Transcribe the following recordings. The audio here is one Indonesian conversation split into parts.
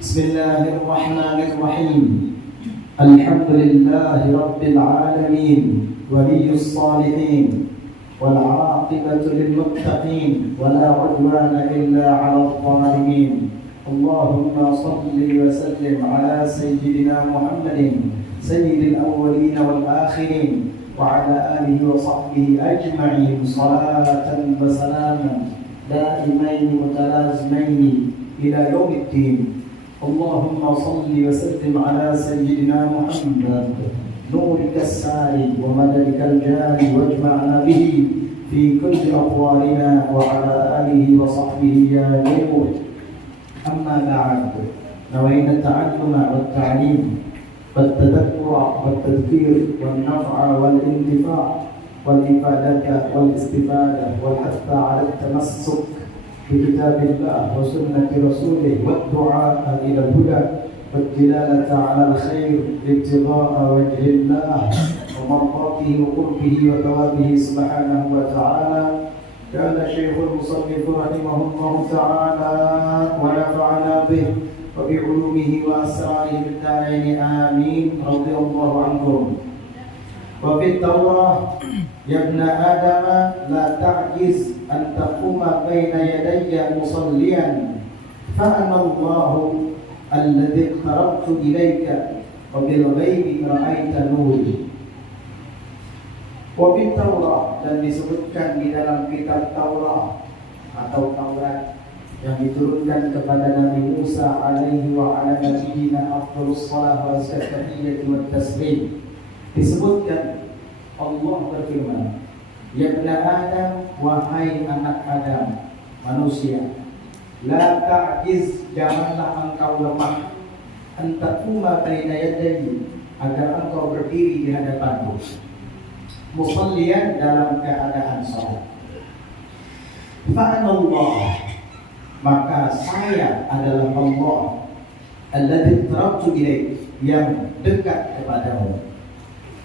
بسم الله الرحمن الرحيم. الحمد لله رب العالمين ولي الصالحين والعاقبة للمتقين ولا عدوان إلا على الظالمين. اللهم صل وسلم على سيدنا محمد سيد الأولين والآخرين وعلى آله وصحبه أجمعين صلاة وسلاما دائمين متلازمين إلى يوم الدين. اللهم صل وسلم على سيدنا محمد نورك الساري ومددك الجاري واجمعنا به في كل أطوارنا وعلى آله وصحبه يا نور. أما بعد، نوينا التعلم والتعليم والتذكر والتذكير والنفع والانتفاع والإفادة والاستفادة والحث على التمسك بكتاب الله وسنة رسوله والدعاء إلى الهدى والدلالة على الخير ابتغاء وجه الله ومرضاته وقربه وثوابه سبحانه وتعالى. قال شيخ المصنف رحمه الله تعالى ونفعنا به وبعلومه وأسراره في الدارين آمين رضي الله عنكم. وفي التوراة يا ابن آدم لا تعجز أن تقوم بين يدي مصليا فأنا الله الذي اقتربت إليك وبالغيب رأيت نوري. وفي التوراة, dan disebutkan di dalam kitab Taurat atau Taurat yang diturunkan kepada Nabi Musa alaihi wa ala nabiyyina afdhalus shalah wa tahiyyatu wat taslim. Disebutkan Allah berfirman, ya ibn Adam, wahai anak Adam, manusia, la ta'jiz, janganlah engkau lemah, antakuma baina yadayhi, agar engkau berdiri di hadapanku, musalliyan, dalam keadaan salat. Fa'anallah, maka saya adalah Allah, alladzi tarabtu ilaik, yang dekat kepadamu,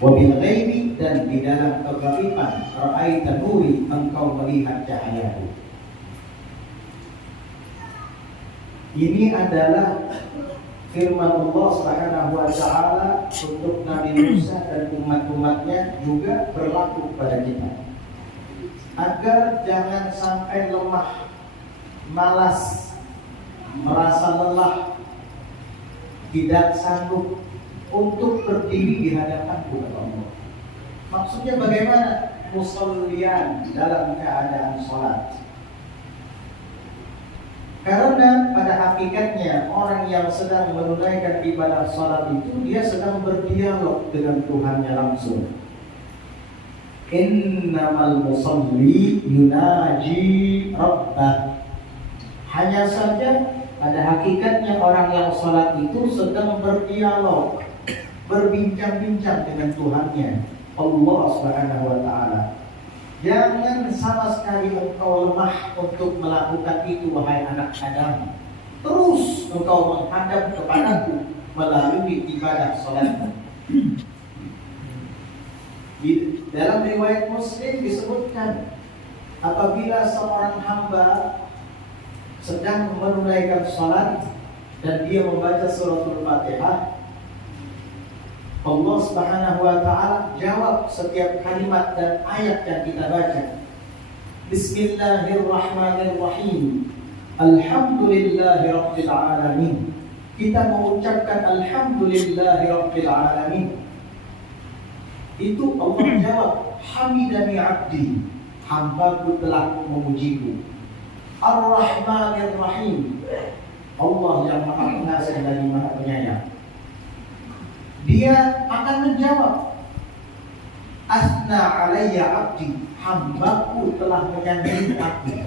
wabil ghaibi, dan di dalam kegaiban, ra'aita nuri, engkau melihat cahayaku. Ini adalah firman Allah Subhanahu wa taala untuk Nabi Musa dan umat-umatnya, juga berlaku kepada kita, agar jangan sampai lemah, malas, merasa lelah, tidak sanggup untuk berdiri di hadapan Allah. Maksudnya bagaimana? Musallian, dalam keadaan sholat. Karena pada hakikatnya orang yang sedang menunaikan ibadah sholat itu, dia sedang berdialog dengan Tuhannya langsung. Innamal musalli yunaji rabbah. Hanya saja pada hakikatnya orang yang sholat itu sedang berdialog, berbincang-bincang dengan Tuhannya, Allah Subhanahu wa taala. Jangan sama sekali engkau lemah untuk melakukan itu, wahai anak Adam. Terus engkau menghadap kepadaku melalui ibadah sholat. Di dalam riwayat Muslim disebutkan, apabila seorang hamba sedang menunaikan sholat dan dia membaca suratul Fatihah, Allah Subhanahu wa taala jawab setiap kalimat dan ayat yang kita baca. Bismillahirrahmanirrahim. Alhamdulillahi rabbil alamin. Kita mengucapkan alhamdulillahi rabbil alamin. Itu Allah jawab, hamidani abdi, hambaku telah memujiku. Ar-Rahmanir-Rahim, Allah yang Maha Pengasih lagi Maha Penyayang. Dia akan menjawab, asna alayya abdi, hambaku telah menyanjung aku.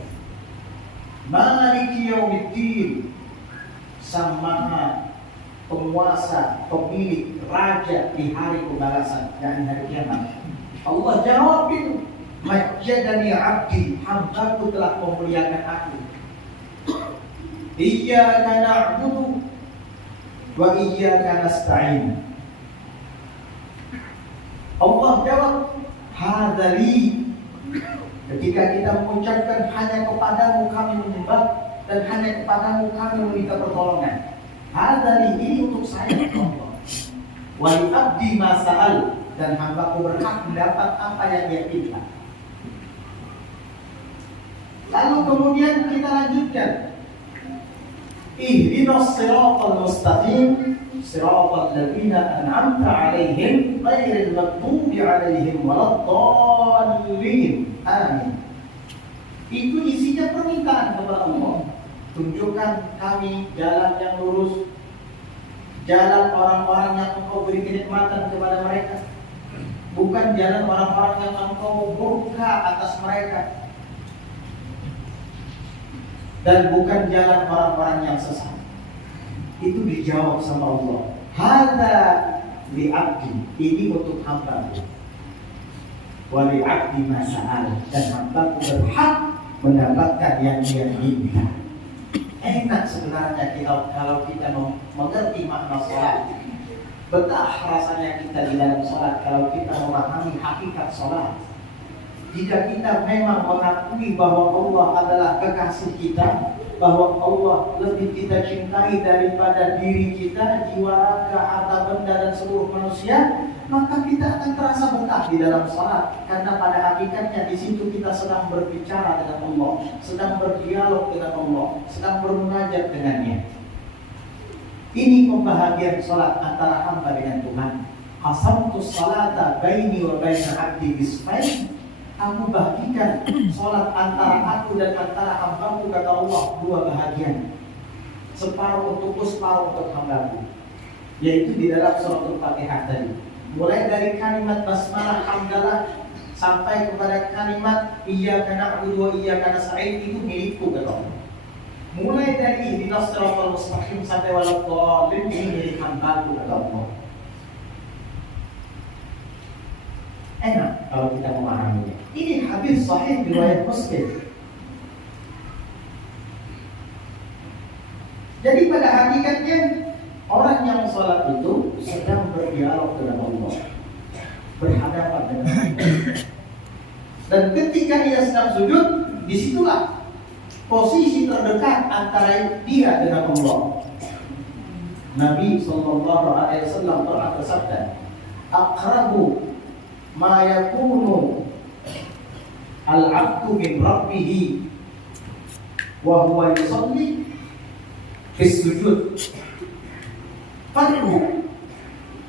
Maliki yaumiddin, sang Maha Penguasa, pemilik, raja di hari pembalasan, yakni hari kiamat. Allah jawab itu, majjadani abdi, hambaku telah memuliakan aku. Iyyaka na'budu wa iyyaka nasta'in. Allah jawab, hadzali. Ketika kita mengucapkan hanya kepadamu kami menyembah dan hanya kepadamu kami meminta pertolongan. Hadali ini untuk saya Allah. Wa li abdi ma sa'al, dan hambaku berhak mendapat apa yang dia minta. Lalu kemudian kita lanjutkan. Ihdinas siratal mustaqim, siratal ladzina an'amta 'alaihim ghairil maghdubi 'alaihim waladdallin. Amin. Itu isinya permintaan kepada Allah. Tunjukkan kami jalan yang lurus, jalan orang-orang yang Engkau beri kenikmatan kepada mereka, bukan jalan orang-orang yang Engkau murka atas mereka, dan bukan jalan orang-orang yang sesat. Itu dijawab sama Allah. Hadza li abdi, ini untuk hambaku. Wa li abdi ma sa'al, dan hambaku berhak mendapatkan yang dia minta. Enak sebenarnya kalau kita mengerti makna sholat. Betah rasanya kita di dalam sholat kalau kita memahami hakikat sholat. Jika kita memang mengakui bahwa Allah adalah kekasih kita, bahwa Allah lebih kita cintai daripada diri kita, jiwa, raga, harta benda, dan seluruh manusia, maka kita akan terasa betah di dalam salat. Karena pada hakikatnya di situ kita sedang berbicara dengan Allah, sedang berdialog dengan Allah, sedang bermunajat dengannya. Ini pembahagian salat antara hamba dengan Tuhan. Qasamtu salata baini wa baina 'abdi bismain. Aku bagikan salat antara aku dan antara hambaku, kata Allah, dua bahagian. Separuh untukku, separuh untuk hambaku. Yaitu di dalam surat Al-Fatihah tadi. Mulai dari kalimat basmalah hamdalah sampai kepada kalimat iyyaka na'budu wa iyyaka nasta'in, itu milikku, kata Allah. Mulai dari ihdinas siratal mustaqim sampai waladdallin, ini milik hambaku, kata Allah. Enak kalau kita memahaminya. Ini hadis sahih riwayat Muslim. Jadi pada hakikatnya orang yang sholat itu sedang berdialog dengan Allah, berhadapan dengan Allah. Dan ketika dia sedang sujud, disitulah posisi terdekat antara dia dengan Allah. Nabi SAW pernah bersabda, aqrabu ma yakunu al-'abdu min rabbih wa huwa yusalli fis sujud fad'u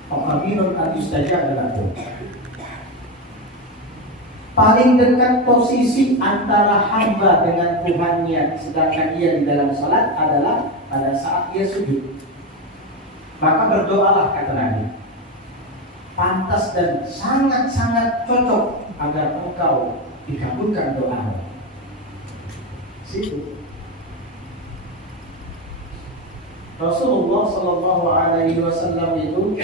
faqaminun an yustajaba lahu. Paling dekat posisi antara hamba dengan Tuhannya sedangkan ia di dalam salat adalah pada saat ia sujud. Maka berdoalah, kata Nabi. Pantas dan sangat-sangat cocok agar engkau dikabulkan doa. Situ. Rasulullah Shallallahu Alaihi Wasallam itu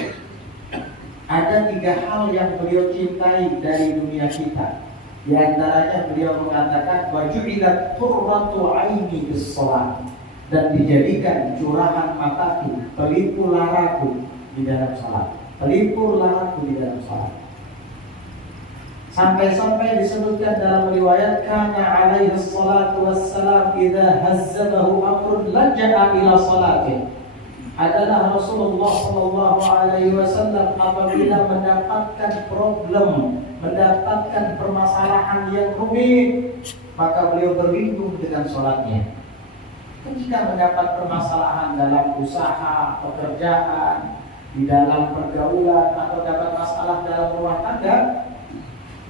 ada 3 hal yang beliau cintai dari dunia kita. Di antaranya beliau mengatakan waju'ilat qurratu aini bis shalah, dan dijadikan curahan mataku, pelipur laraku di dalam salat. Pelipur laraku di dalam salat. Sampai-sampai disebutkan dalam riwayat kana alaihi salatu wassalam idza hazzabahu amrun laja'a ila salati. Adalah Rasulullah sallallahu alaihi wasallam apabila mendapatkan problem, mendapatkan permasalahan yang rumit, maka beliau berlindung dengan salatnya. Ketika mendapat permasalahan dalam usaha, pekerjaan, di dalam pergaulan, atau dapat masalah dalam rumah tangga,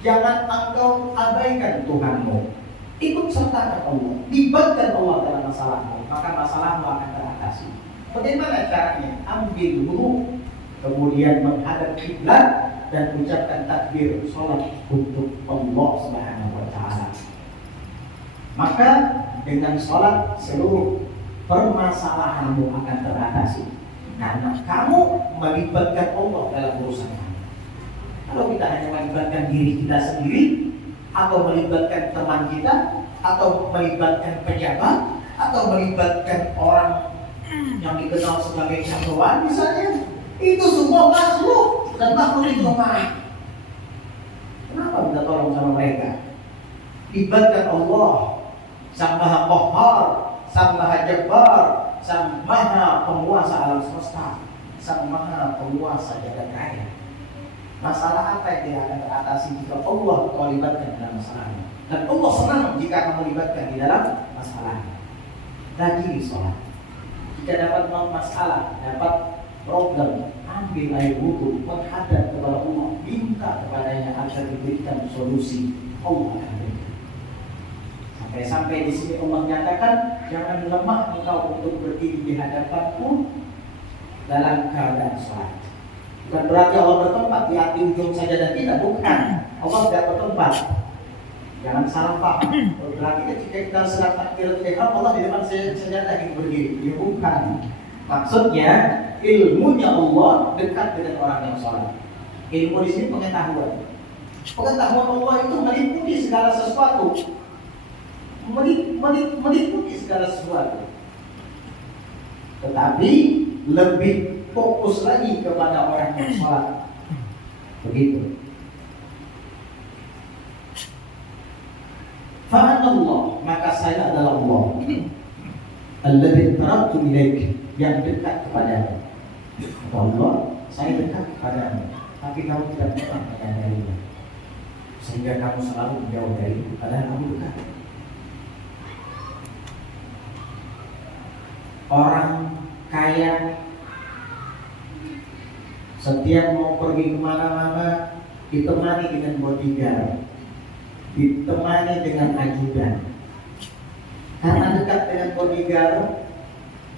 jangan engkau abaikan Tuhanmu. Ikut sertakan Allah, libatkan Allah dalam masalahmu, maka masalahmu akan teratasi. Bagaimana caranya? Ambil wudu, kemudian menghadap kiblat dan ucapkan takbir salat untuk Allah Subhanahu wa taala. Maka dengan salat seluruh permasalahanmu akan teratasi. Karena kamu melibatkan Allah dalam urusan kamu. Kalau kita hanya melibatkan diri kita sendiri, atau melibatkan teman kita, atau melibatkan pejabat, atau melibatkan orang yang dikenal sebagai jagoan misalnya, itu semua makhluk dan makhluk itu lemah. Kenapa kita tolong sama mereka? Libatkan Allah, Sang Maha Qahhar, Sang Maha Jabbar, Sang Maha Penguasa alam semesta, Sang Maha Penguasa jagat raya. Masalah apa yang tidak akan teratasi jika Allah kau libatkan dalam masalahnya, dan Allah senang jika kamu libatkan di dalam masalahnya. Rajin sholat. Jika dapat masalah, dapat problem, ambil air wudhu, menghadap kepada Allah, minta kepadanya agar diberikan solusi. Allah akan berikan. Sampai di sini Allah menyatakan, jangan lemah engkau untuk berdiri di hadapanku dalam keadaan sholat. Bukan berarti Allah bertempat di hati ujung saja dan tidak, bukan. Allah tidak bertempat. Jangan salah paham. Berarti ketika kita sedang takbiratul ihram, Allah di depan sajadah itu berdiri. Ya, bukan. Maksudnya ilmunya Allah dekat dengan orang yang sholat. Ilmu di sini pengetahuan. Pengetahuan Allah itu meliputi segala sesuatu. Meliputi segala sesuatu. Tetapi lebih fokus lagi kepada orang yang sholat. Begitu. Fa'anallah, maka saya adalah Allah. Alladzi taraktu ilaik, yang dekat kepadamu. Allah, saya dekat kepadamu, tapi kamu tidak pernah menyadarinya, sehingga kamu selalu menjauh dariku, padahal kamu dekat. Orang kaya setiap mau pergi kemana-mana ditemani dengan bodyguard, ditemani dengan ajudan. Karena dekat dengan bodyguard,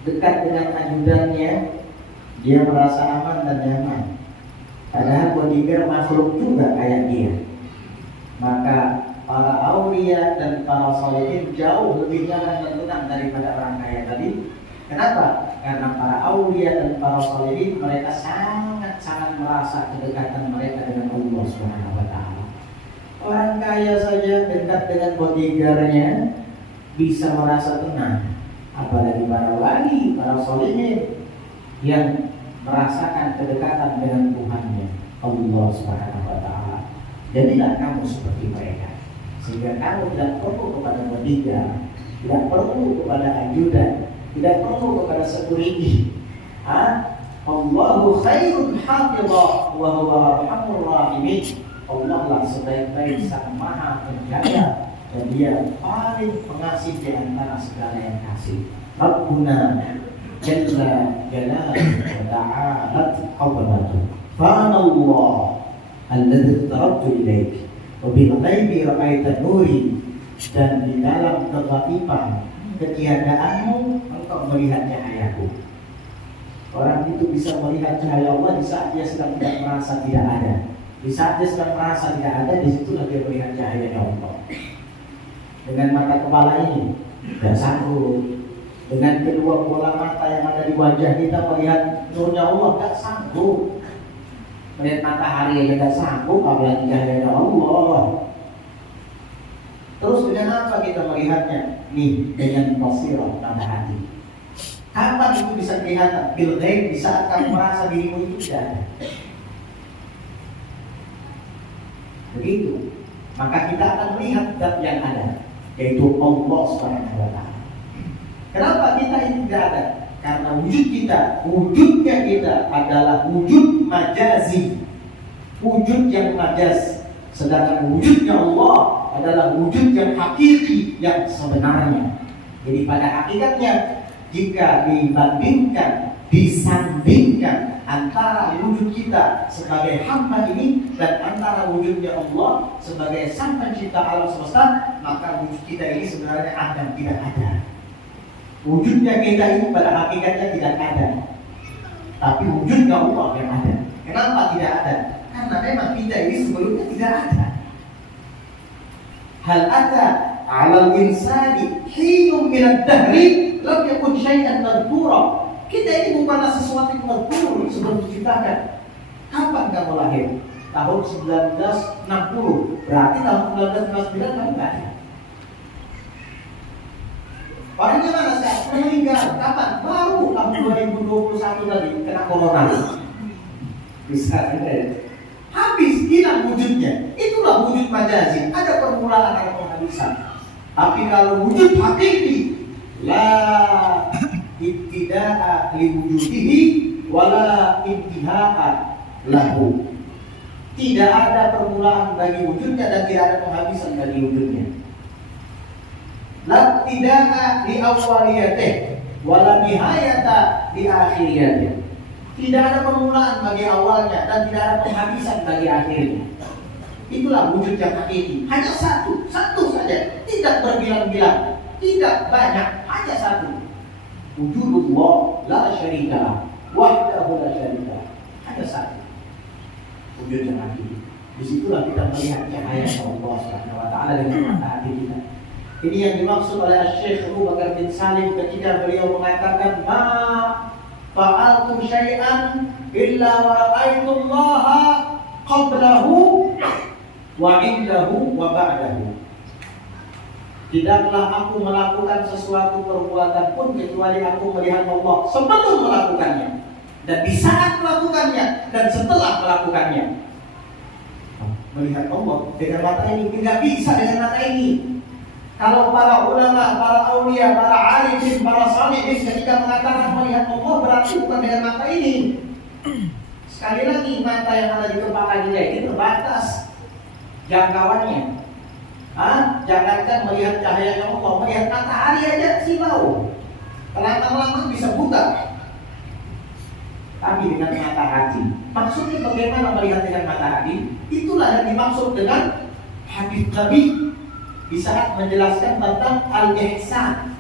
dekat dengan ajudannya, dia merasa aman dan nyaman. Padahal bodyguard makhluk juga kayak dia. Maka para aulia dan para sholihin jauh lebih nyaman dan tenang daripada orang kaya tadi. Kenapa? Karena para aulia dan para sholihin mereka sangat merasa kedekatan mereka dengan Allah Subhanahu wa taala. Orang kaya saja dekat dengan bodyguardnya bisa merasa tenang, apalagi para wali, para sholihin yang merasakan kedekatan dengan Tuhannya, Allah Subhanahu wa taala. Jadilah kamu seperti mereka, sehingga kamu tidak perlu kepada bodyguard, tidak perlu kepada ajudan, tidak perlu kepada security. Allahu khairul hafizah wa huwa arhamur rahimin. Allah lah sebaik-baik sang maha penjaga, dan dia paling pengasih di antara segala yang kasih. Rabbuna jalla jalaluhu wa ta'alat qadruhu. Fa'anallah alladzi taraktu ilaik wa bil ghaibi ra'aita nuri, dan di dalam kegaiban ketiadaanmu engkau melihat cahayaku. Orang itu bisa melihat cahaya Allah di saat dia sedang tidak merasa tidak ada. Di saat dia sedang merasa tidak ada, disitulah dia melihat cahaya Allah. Dengan mata kepala ini tidak sanggup. Dengan kedua bola mata yang ada di wajah kita melihat nurnya Allah, tidak sanggup. Melihat matahari aja tidak sanggup, apalagi cahaya Allah. Terus dengan apa kita melihatnya? Nih, dengan basirah, mata hati. Kapan itu bisa kelihatan? Bil ghaib, di saat kamu merasa dirimu itu tidak ada. Begitu. Maka kita akan melihat zat yang ada, yaitu Allah Subhanahu wa taala. Kenapa kita ini tidak ada? Karena wujudnya kita adalah wujud majazi, wujud yang majaz. Sedangkan wujudnya Allah adalah wujud yang hakiki, yang sebenarnya. Jadi pada hakikatnya, jika dibandingkan, disandingkan antara wujud kita sebagai hamba ini dan antara wujudnya Allah sebagai sang pencipta alam semesta, maka wujud kita ini sebenarnya ada, tidak ada. Wujudnya kita ini pada hakikatnya tidak ada, tapi wujudnya Allah yang ada. Kenapa tidak ada? Karena memang kita ini sebelumnya tidak ada. Hal ada alal insani hinum minad dahri lam yakun syai'an madhkura. Kita ini bukanlah sesuatu yang madhkur sebelum diciptakan. Kapan kamu lahir? Tahun 1960. Berarti tahun 1959 kamu tidak ada. Orangnya mana sekarang? Meninggal. Kapan? Baru tahun 2021 tadi kena corona. Bisa ya? Habis, hilang wujudnya. Itulah wujud majazi. Ada permulaan, ada penghabisan. Tapi kalau wujud hakiki, la ibtida'a liwujudihi wala intiha'a lahu. Tidak ada permulaan bagi wujudnya dan tidak ada penghabisan bagi wujudnya. La tida'a li awwaliyatih wala nihayata li akhiriyatih. Tidak ada permulaan bagi awalnya dan tidak ada penghabisan bagi akhirnya. Itulah wujud yang hakiki. Hanya satu saja, tidak berbilang-bilang, tidak banyak, hanya satu. Wujudullah la syarika wahdahu la syarika. Hanya satu. Wujud yang hakiki. Disitulah kita melihat cahaya Allah Subhanahu wa taala dengan mata hati kita. Ini yang dimaksud oleh Syekh Abu Bakar bin Salim ketika beliau mengatakan ma fa'altum syai'an illa wa ra'aitullaha qablahu wa indahu wa ba'dahu. Tidaklah aku melakukan sesuatu perbuatan pun kecuali aku melihat Allah sebelum melakukannya, dan di saat melakukannya, dan setelah melakukannya. Melihat Allah dengan mata ini tidak bisa dengan mata ini. Kalau para ulama, para aulia, para arifin, para salihin ketika mengatakan melihat Allah berarti bukan dengan mata ini. Sekali lagi, mata yang ada di kepala dia ini terbatas jangkauannya. Jangankan melihat cahaya Allah, melihat matahari aja silau. Lama-lama bisa buta. Tapi dengan mata hati. Maksudnya bagaimana melihat dengan mata hati? Itulah yang dimaksud dengan hadis Nabi di saat menjelaskan tentang al-ihsan.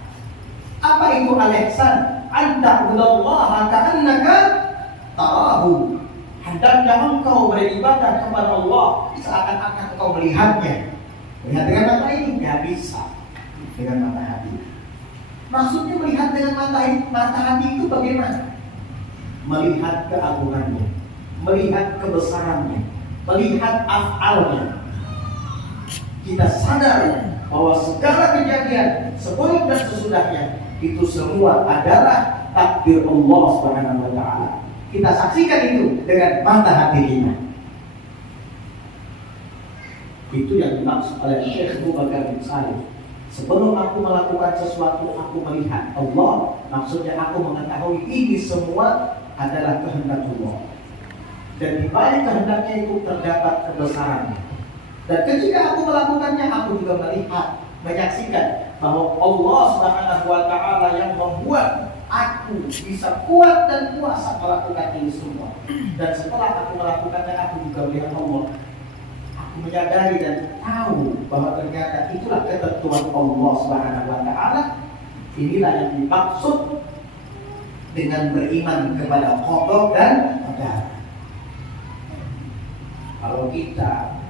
Apa itu al-ihsan? Anta ta'budallaha ka'annaka tarahu. Hendaknya engkau beribadah kepada Allah seakan-akan engkau melihatnya. Melihat dengan mata ini tidak bisa dengan mata hati. Maksudnya melihat dengan mata hati itu bagaimana? Melihat keagungannya, melihat kebesarannya, melihat af'alnya. Kita sadar bahwa segala kejadian sebelum dan sesudahnya itu semua adalah takdir Allah Subhanahu wa taala. Kita saksikan itu dengan mata hati kita. Itu yang dimaksud oleh Syekh Abu Bakar bin Salim. Sebelum aku melakukan sesuatu, aku melihat Allah. Maksudnya aku mengetahui ini semua adalah kehendak Allah. Dan di balik kehendaknya itu terdapat kebesarannya. Dan ketika aku melakukannya, aku juga melihat, menyaksikan bahwa Allah Subhanahu wa taala yang membuat aku bisa kuat dan kuasa melakukan ini semua. Dan setelah aku melakukannya, aku juga melihat Allah. Aku menyadari dan tahu bahwa ternyata itulah ketentuan Allah Subhanahu wa taala. Inilah yang dimaksud dengan beriman kepada qada dan qadar. Kalau kita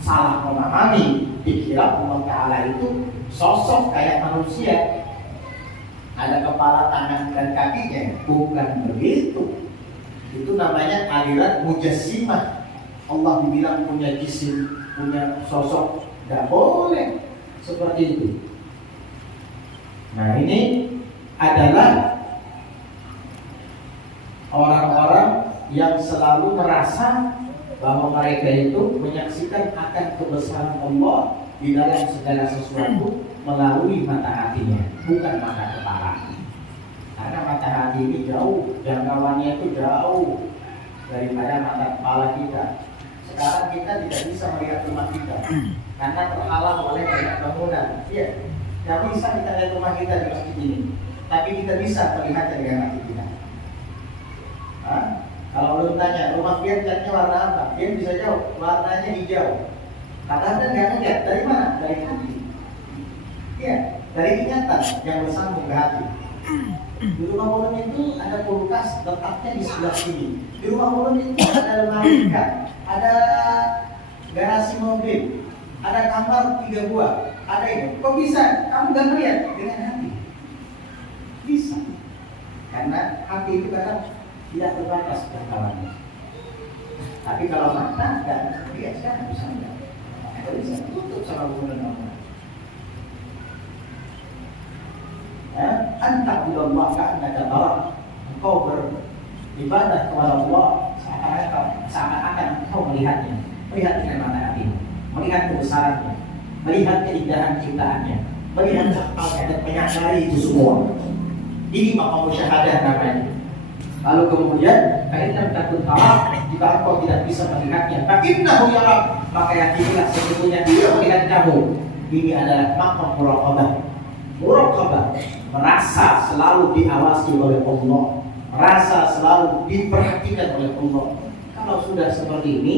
salah memahami, dikira Allah Ta'ala itu sosok kayak manusia, ada kepala, tangan, dan kakinya. Bukan begitu. Itu namanya aliran mujassimah. Allah dibilang punya jisim, punya sosok. Tidak boleh seperti itu. Nah, ini adalah orang-orang yang selalu merasa bahwa mereka itu menyaksikan akan kebesaran Allah di dalam segala sesuatu melalui mata hatinya, bukan mata kepala. Karena mata hati ini jauh, jangkauannya itu jauh daripada mata kepala kita. Sekarang kita tidak bisa melihat rumah kita karena terhalang oleh banyak bangunan. Iya, tidak bisa kita lihat rumah kita di masjid ini, tapi kita bisa melihatnya dengan hati kita. Kalau lu tanya, rumah Fian catnya warna apa? Fian bisa jawab, warnanya hijau. Kadang-kadang nggak ngeliat, dari mana? Dari hati. Iya, dari ingatan yang bersambung ke hati. Di rumah Ulun itu ada kulkas letaknya di sebelah sini. Di rumah Ulun itu ada lemari ikan, ada garasi mobil, ada kamar 3 buah, ada ini. Kok bisa? Kamu nggak melihat dengan hati? Bisa, karena hati itu kadang tidak terbatas jangkauannya. Tapi kalau mata dan lihat sekarang bisa enggak? Kita bisa tutup sama hubungan Allah. Anta billallah ka'annaka tara. Engkau beribadah kepada Allah seakan-akan engkau melihatnya. Melihat dengan mata hati, melihat kebesarannya, melihat keindahan ciptaannya, melihat ciptaannya dan menyadari itu semua. Ini maqam musyahadah namanya. Lalu kemudian kaitan takut Allah, jika engkau tidak bisa melihatnya, fakinnahu yarak, maka yakinilah sesungguhnya dia melihat kamu. Ini adalah maqam muraqabah. Muraqabah, merasa selalu diawasi oleh Allah, merasa selalu diperhatikan oleh Allah. Kalau sudah seperti ini,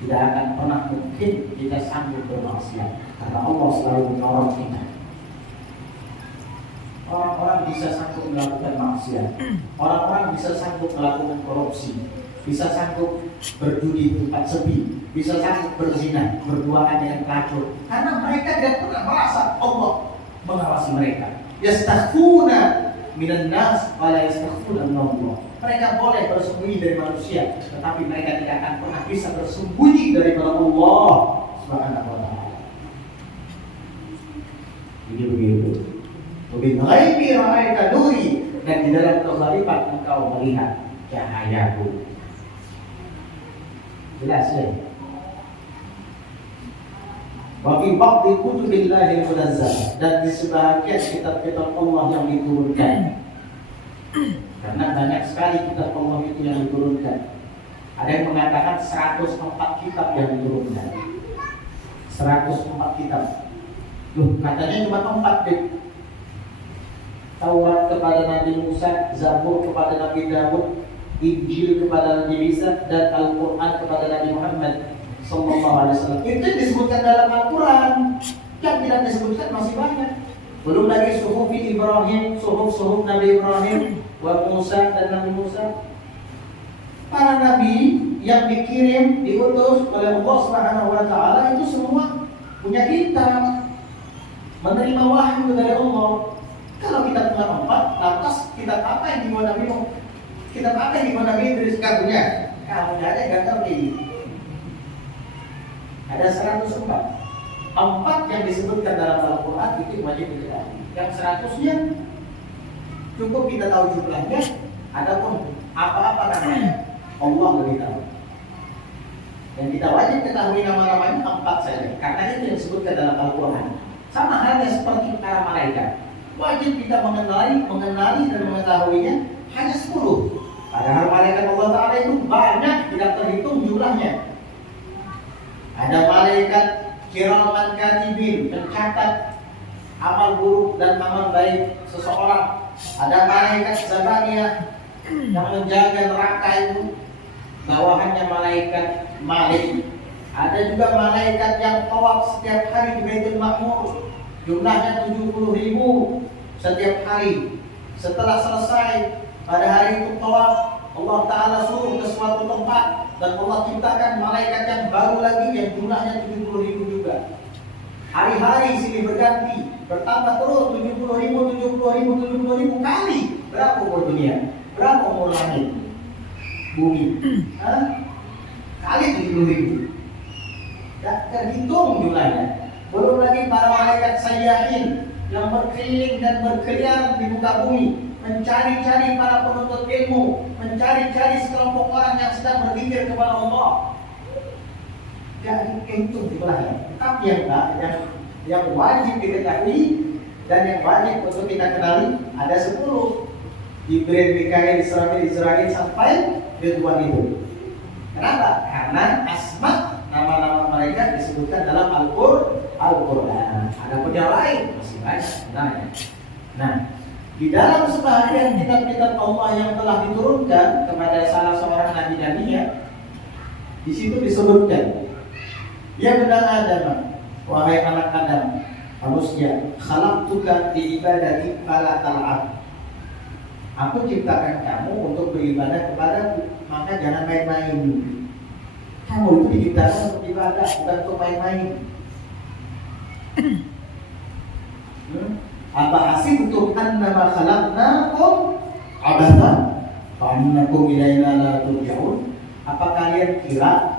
tidak akan pernah mungkin kita sanggup bermaksiat, karena Allah selalu menolong kita. Orang-orang bisa sanggup melakukan maksiat, orang-orang bisa sanggup melakukan korupsi, bisa sanggup berjudi di tempat sepi, bisa sanggup berzina, berduaan dengan pelacur, karena mereka tidak pernah merasa Allah mengawasi mereka. Yastakhfuna minan nas wa la yastakhfuna min Allah. Mereka boleh bersembunyi dari manusia, tetapi mereka tidak akan pernah bisa bersembunyi daripada Allah Subhanahu wa taala. Ini begitu. Lebih ghaibi ra'aita nuri, dan di dalam keghaiban engkau melihat cahayaku. Jelas ya? Wa fi ba'dhi kutubillahi munazzal, dan di sebahagian kitab-kitab Allah yang diturunkan. Karena banyak sekali kitab Allah itu yang diturunkan. Ada yang mengatakan 104 kitab yang diturunkan. 104 kitab. Loh, katanya cuma 4 deh. Taurat kepada Nabi Musa, Zabur kepada Nabi Dawud, Injil kepada Nabi Isa, dan Al-Quran kepada Nabi Muhammad Sallallahu Alaihi Wasallam. Itu yang disebutkan dalam Al-Quran. Yang tidak disebutkan masih banyak. Belum lagi suhuf Ibrahim, suhuf Nabi Ibrahim, wa Musa dan Nabi Musa. Para nabi yang dikirim, diutus oleh Allah Subhanahu wa taala itu semua punya kitab, menerima wahyu dari Allah. Kalau kita punya 4, lantas kitab apa yang dibawa Nabi Nuh? Kitab apa yang dibawa Nabi Idris? Kamunya aja nggak ngerti. Ada 104. 4 yang disebutkan dalam Al-Quran itu wajib diketahui. Yang 100-nya cukup kita tahu jumlahnya. Adapun apa-apa namanya Allah lebih tahu. Yang kita wajib ketahui nama-namanya 4 saja, karena itu yang disebutkan dalam Al-Quran. Sama halnya seperti para malaikat. Wajib kita mengenali dan mengetahuinya hanya 10. Padahal malaikat Allah Ta'ala itu banyak, tidak terhitung jumlahnya. Ada malaikat kiraman katibin, mencatat amal buruk dan amal baik seseorang. Ada malaikat Zabaniyah yang menjaga neraka itu, bawahannya malaikat Malik. Ada juga malaikat yang tawaf setiap hari di Baitul Ma'mur, jumlahnya 70.000 setiap hari. Setelah selesai pada hari itu tawaf, Allah Ta'ala suruh ke suatu tempat, dan Allah ciptakan malaikat yang baru lagi yang jumlahnya 70.000 juga. Hari-hari silih berganti, bertambah terus 70.000 kali. Berapa umur dunia? Berapa umur langit? Bumi? Kali 70.000. Tak terhitung jumlahnya. Belum lagi para malaikat sayyahin yang berkeliling dan berkeliaran di muka bumi, mencari-cari para penuntut ilmu, mencari-cari sekelompok orang yang sedang berzikir kepada Allah. Jangan hitung jumlahnya. Tapi yang wajib diketahui dan yang wajib untuk kita kenali ada 10. Jibril, Mikail, Israfil sampai Ridwan itu. Kenapa? Karena asma, nama-nama mereka disebutkan dalam Al-Quran. Ada pun yang lain masih banyak sebenarnya. Nah, di dalam sebahagian kitab-kitab Allah yang telah diturunkan kepada salah seorang nabi-nabinya, di situ disebutkan, ya benar Adam, wahai anak Adam, manusia, khalaqtuka li ibadati fala tal'ab. Aku ciptakan kamu untuk beribadah kepadaku, maka jangan main-main. Kamu itu diciptakan untuk ibadah, bukan untuk main-main. Apa hasibtum annama khalaqnakum abatha fa annakum ilaina la turja'un? Apa kalian kira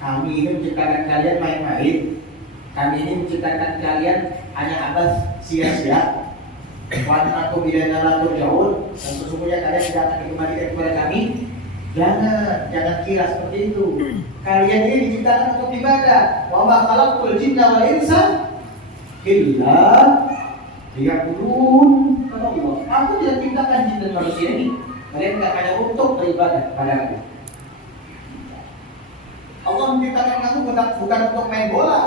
kami ini menciptakan kalian main-main? Kami ini menciptakan kalian hanya abas sia-sia? Wa annakum ilaina la turja'un? Dan sesungguhnya kalian tidak akan dikembalikan kepada kami? Jangan kira seperti itu. Kalian ini diciptakan untuk ibadah. Wa ma khalaqtul jinna wal insa illa liya'budun. Kata Allah Aku tidak ciptakan jin dan manusia ini melainkan hanya untuk beribadah kepadaku. Allah menciptakan kamu bukan untuk main bola.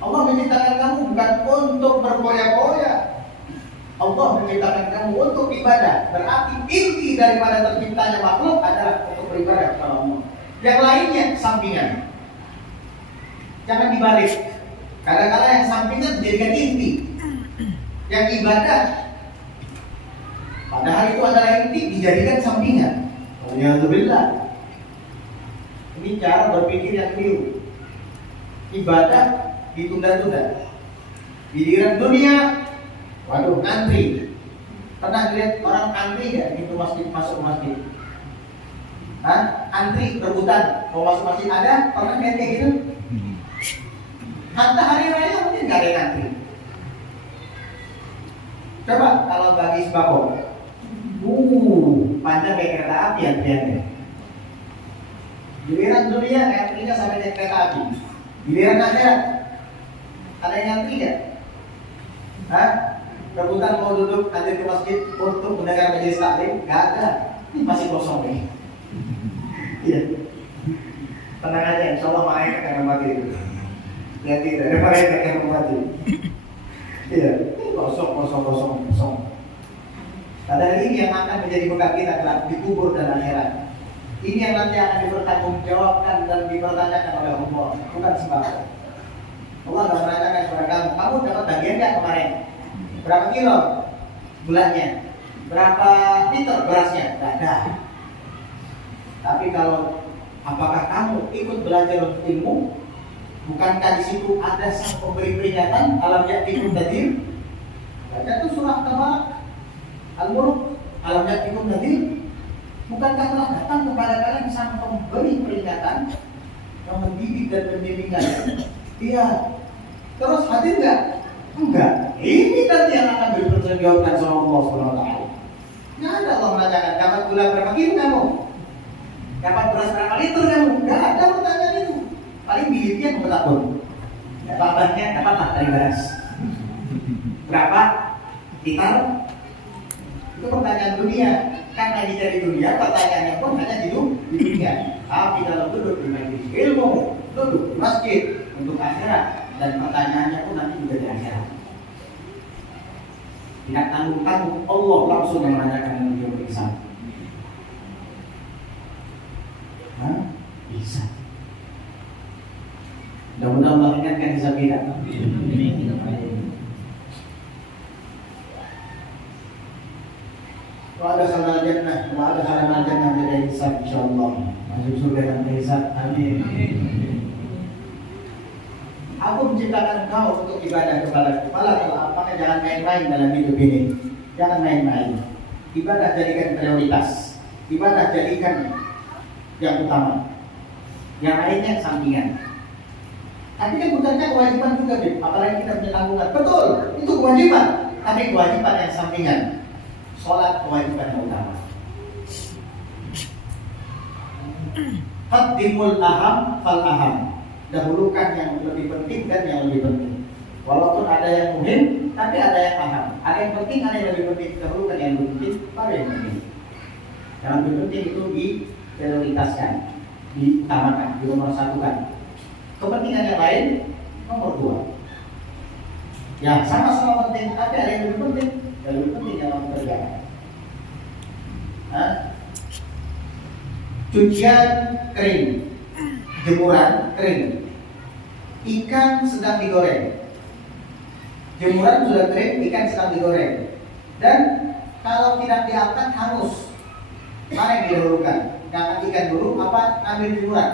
Allah menciptakan kamu bukan untuk berpoya-poya. Allah menciptakan kamu untuk ibadah. Berarti inti daripada terciptanya makhluk adalah untuk beribadah kepada Allah. Yang lainnya sampingan. Jangan dibalik. Kadang-kadang yang sampingan dijadikan inti. Yang ibadah padahal itu adalah inti dijadikan sampingan. Alhamdulillah. Ini cara berpikir yang keliru. Ibadah ditunda-tunda. Giliran dunia, waduh, antri. Pernah lihat orang antri nggak pintu masjid masuk masjid? Antri rebutan mau masuk masjid ada? Pernah lihat kayak gitu? Hatta hari raya mungkin nggak ada yang antri. Coba kalau bagi sembako, panjang kayak kereta api antriannya. Giliran dunia antrinya sampai naik kereta api. Giliran akhirat ada yang antri nggak? Rebutan mau duduk nanti ke masjid untuk mendengar majelis taklim, nggak ada. Ini masih kosong nih. Iya. Tenang aja, insya Allah malaikat akan mati itu. Ya tidak ada malaikat yang mati. Iya. Kosong. Padahal ini yang akan menjadi bekal kita kelak di kubur dan akhirat. Ini yang nanti akan dipertanggungjawabkan dan dipertanyakan oleh Allah, bukan sembako. Allah akan menanyakan kepada kamu dapat bagian nggak kemarin? Berapa kilo gulanya? Berapa liter berasnya? Tidak ada. Tapi kalau apakah kamu ikut belajar untuk ilmu? Bukankah di situ ada sang pemberi peringatan alam ya'tikum nadhir? Baca itu surah Tabarak Al-Mulk, alam ya'tikum nadhir. Bukankah telah datang kepada kalian sang pemberi peringatan yang mendidik dan membimbing kalian? Iya. Terus hadir nggak? Enggak. Ini nanti yang akan dipertanggungjawabkan sama Allah SWT. Nggak ada Allah menanyakan dapat gula berapa kilo kamu? Dapat beras berapa liter kamu? Nggak ada pertanyaan itu. Paling bibitnya kebetulan. Dapat dapatlah dari beras. Berapa liter? Itu pertanyaan dunia. Karena di dari dunia pertanyaannya pun hanya di dunia. Tapi kalau duduk di majelis ilmu, duduk di masjid untuk akhirat, dan pertanyaannya pun nanti juga di akhirat. Tidak tanggung-tanggung, Allah langsung yang menanyakan yang dia periksa. Bisa. Mudah-mudahan Allah ingatkan bisa kita. Wa adkhalna jannah wa adkhalna jannah bila hisab insyaallah. Masuk surga dan hisab. Amin. Aku menciptakan engkau untuk ibadah kepada kepala. Apakah jangan main-main dalam hidup ini? Jangan main-main. Ibadah jadikan prioritas. Ibadah jadikan yang utama. Yang lainnya sampingan. Tapi kan bukankah kewajiban juga, apalagi kita punya tanggungan. Betul, itu kewajiban. Tapi kewajiban yang sampingan. Sholat kewajiban yang utama. Qaddimul aham fal aham. Dahulukan yang lebih penting dan yang lebih penting. Walaupun ada yang muhim, tapi ada yang aham. Ada yang penting, ada yang lebih penting. Dahulukan yang lebih penting, pada yang penting. Yang lebih penting itu diprioritaskan, diutamakan, dinomorsatukan. Kepentingan yang lain nomor 2. Ya sama-sama penting, tapi ada yang lebih penting. Yang lebih penting yang kamu kerjakan. Cucian kering, jemuran kering, ikan sedang digoreng. Jemuran sudah kering, ikan sedang digoreng. Dan kalau tidak diangkat hangus. Mana yang didahulukan? Ngangkat ikan dulu apa ambil jemuran?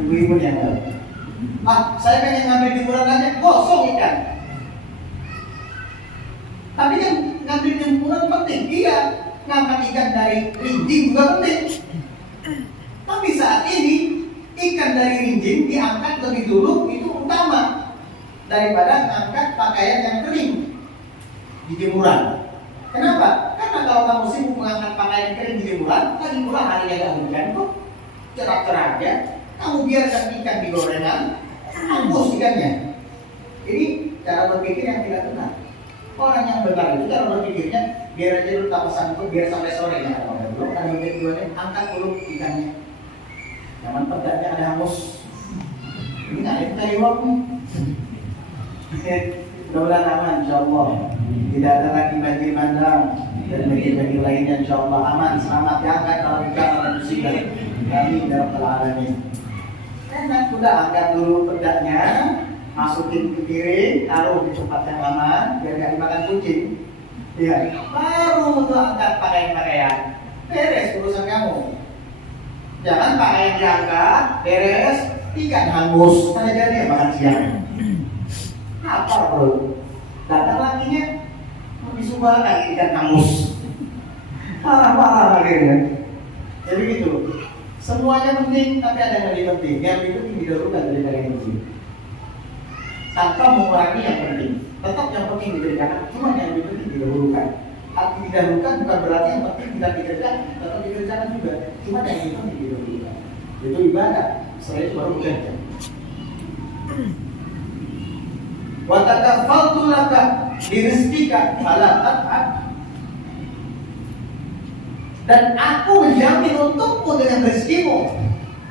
Ibu-ibu yang tahu. Saya pengen ngambil jemuran aja, gosong ikan. Tapi kan ngambil jemuran penting, iya. Ngangkat ikan dari rinjing juga penting. Tapi saat ini ikan dari rinjing diangkat lebih dulu, itu utama daripada ngangkat pakaian yang kering di jemuran. Kenapa? Karena kalau kamu sibuk mengangkat pakaian kering di jemuran, lagi pula harinya gak hujan kok, cerah-cerah aja. Kamu biarkan ikan di gorengan, hapus ikannya. Ini cara berpikir yang tidak benar. Orang yang benar itu cara berpikirnya biar aja lu tak pesan itu biar sampai sore ya. Belum kan mungkin duanya angkat dulu ikannya. Jangan pedangnya ada hangus. Ini nggak ada cari uang. Mudah-mudahan aman insyaallah. Tidak ada lagi banjir bandang dan banjir lainnya insyaallah aman selamat diangkat dalam bencana dan musibah. Kami dalam alamin. Enak udah angkat dulu pedangnya, masukin ke piring, taruh di tempat yang aman biar gak dimakan kucing. Iya, baru tuh angkat pakaian-pakaian. Beres urusan kamu. Jangan pakaian diangkat, beres, ikan hangus, mana jadi ya makan siang. Apa bro? Datang lakinya disumbangkan ikan hangus. Parah-parah akhirnya. Jadi gitu. Semuanya penting, tapi ada yang lebih penting. Yang lebih penting didahulukan daripada yang penting. Tanpa mengurangi yang penting. Tetap yang penting dikerjakan, cuma yang lebih penting didahulukan. Arti didahulukan bukan berarti yang penting tidak dikerjakan, tetap dikerjakan juga. Cuma yang lebih penting didahulukan. Itu ibadah. Setelah itu baru bekerja. Wa takafaltu laka dirizqika fala tat'ab. Dan aku menjamin untukmu dengan rezekimu.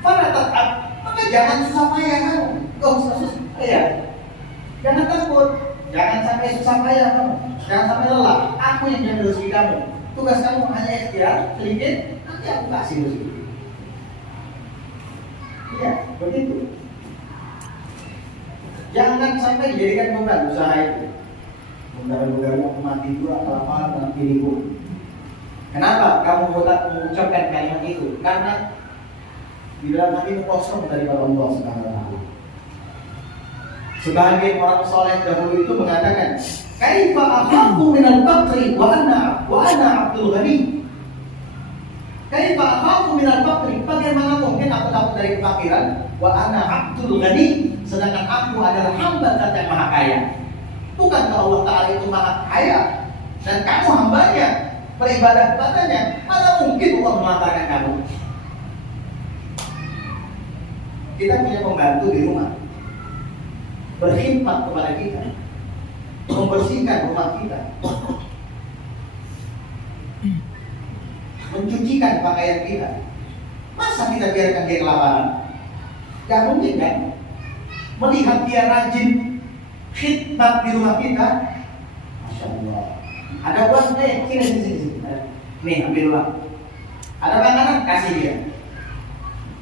Fala tat'ab. Maka jangan susah payah kamu. Gak usah susah payah. Jangan takut. Jangan sampai susah payah kamu. Jangan sampai lelah. Aku yang jamin rezeki kamu. Tugas kamu hanya ikhtiar sedikit. Nanti aku kasih rezeki. Iya, begitu. Jangan sampai dijadikan beban usaha itu. Beban-beban mati dua kelaparan dalam diriku. Kenapa kamu mengucapkan kalimat itu? Karena di dalam hatimu kosong daripada Allah Subhanahu wa taala. Sebagian orang soleh dahulu itu mengatakan, "Kaifa akhafu minal faqri wa ana Abdul Ghani?" Kaifa akhafu minal faqri? Bagaimana mungkin aku takut dari kefakiran? Wa ana Abdul Ghani, sedangkan aku adalah hamba Zat yang Maha Kaya. Bukankah Allah Taala itu Maha Kaya dan kamu hambanya? Beribadah kepadanya, mana mungkin Allah melantarkan kamu? Kita punya pembantu di rumah, berkhidmat kepada kita, membersihkan rumah kita, mencucikan pakaian kita. Masa kita biarkan dia kelaparan? Gak mungkin kan? Melihat dia rajin khidmat di rumah kita, Masya Allah. Ada uang, sini. Nih, ambil uang. Ada makanan, kasih dia.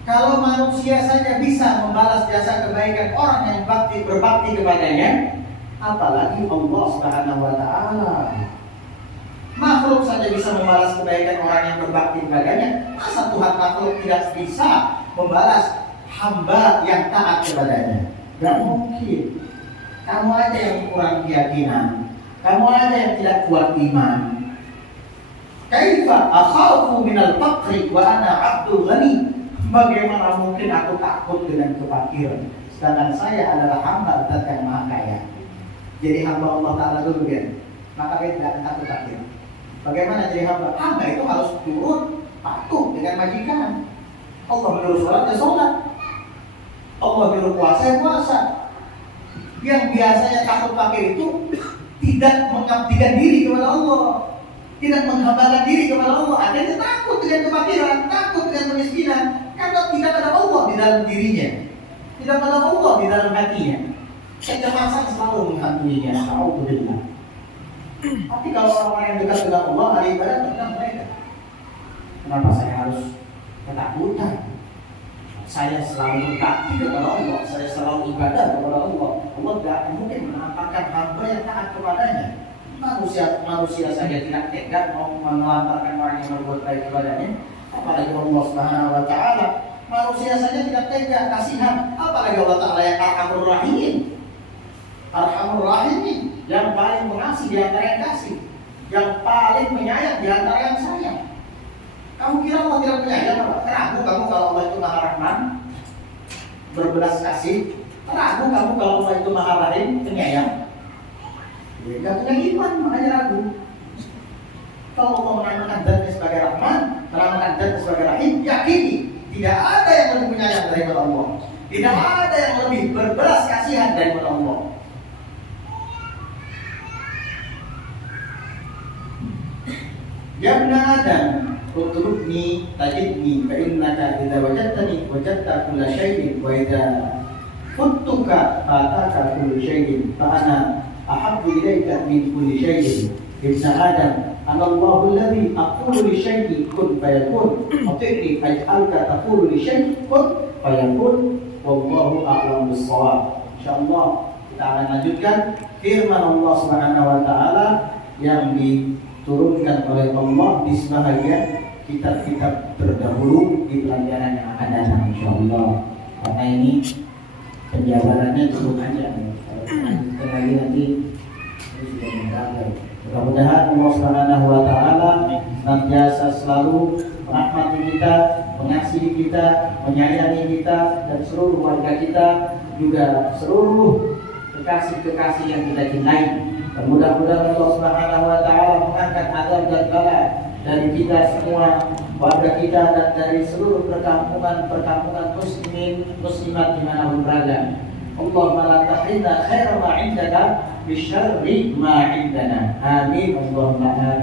Kalau manusia saja bisa membalas jasa kebaikan orang yang berbakti kepadanya, apalagi Allah Subhanahu wa taala. Makhluk saja bisa membalas kebaikan orang yang berbakti kepadanya. Masa Tuhan makhluk tidak bisa membalas hamba yang taat kepadanya? Gak mungkin. Kamu aja yang kurang keyakinan. Kamu aja yang tidak kuat iman. Kaifa akhafu minal faqri wa ana Abdul Ghani? Bagaimana mungkin aku takut dengan kefakiran, sedangkan saya adalah hamba Zat yang Maha Kaya. Jadi hamba Allah Taala dulu kan. Maka kita tidak takut fakir. Bagaimana jadi hamba? Hamba itu harus turut patuh dengan majikan. Allah menyuruh sholat ya sholat. Allah menyuruh puasa ya puasa. Yang biasanya takut fakir itu tidak mengabdikan diri kepada Allah, tidak menghambakan diri kepada Allah. Akhirnya takut dengan kefakiran, takut dengan kemiskinan, karena tidak ada Allah di dalam dirinya, tidak ada Allah di dalam hatinya. Kecemasan selalu menghantuinya. Alhamdulillah. Tapi kalau orang yang dekat dengan Allah, ada ibadah tentang mereka. Kenapa saya harus ketakutan? Saya selalu berbakti kepada Allah, saya selalu ibadah kepada Allah. Allah tidak mungkin menampakkan hamba yang taat kepadanya. Manusia saja tidak tega mau menelantarkan orang yang berbuat baik kepadanya, apalagi Allah Subhanahu wa taala. Manusia saja tidak tega, kasihan, apalagi Allah Taala yang Arhamur Rahimin. Arhamur Rahimin, yang paling mengasihi di antara yang kasih, yang paling menyayang di antara yang sayang. Kamu kira Allah tidak penyayang apa? Ragu kamu kalau Allah itu Maha Rahman, berbelas kasih? Ragu kamu kalau Allah itu Maha Rahim, penyayang? Dia tidak punya iman, makanya ragu. Kalau Allah menamakan Zatnya sebagai Rahman, menamakan Zatnya sebagai Rahim, yakini tidak ada yang lebih penyayang daripada Allah. Tidak ada yang lebih berbelas kasihan daripada Allah. Ya ibn Adam, utlubni tajidni fa innaka idza wajadtani wajadta kulla syai'in wa idza futtuka fataka kullu syai'in fa ana ahabbu ilaika min kulli syai'in. Ibn Adam, anallahu alladhi aqulu li syai'in kun fayakun, ati'ni aj'alka taqulu li syai'in kun fayakun, wallahu a'lam bis-shawab. Insyaallah kita akan lanjutkan firman Allah Subhanahu wa taala yang diturunkan oleh Allah di sebahagian kitab-kitab terdahulu di pelajaran yang akan datang insyaallah. Karena ini penjabarannya cukup panjang. Kalau lagi nanti sudah mengalir. Mudah-mudahan Allah Subhanahu wa taala senantiasa selalu merahmati kita, mengasihi kita, menyayangi kita dan seluruh warga kita, juga seluruh kekasih-kekasih yang kita cintai. Dan mudah-mudahan Allah Subhanahu wa taala mengangkat azab dan bala dari kita semua, warga kita dan dari seluruh perkampungan muslimin muslimat di mana berada. Allahumma la tahilna khaira ma indaka bi syarri ma indana. Amin Allahumma amin.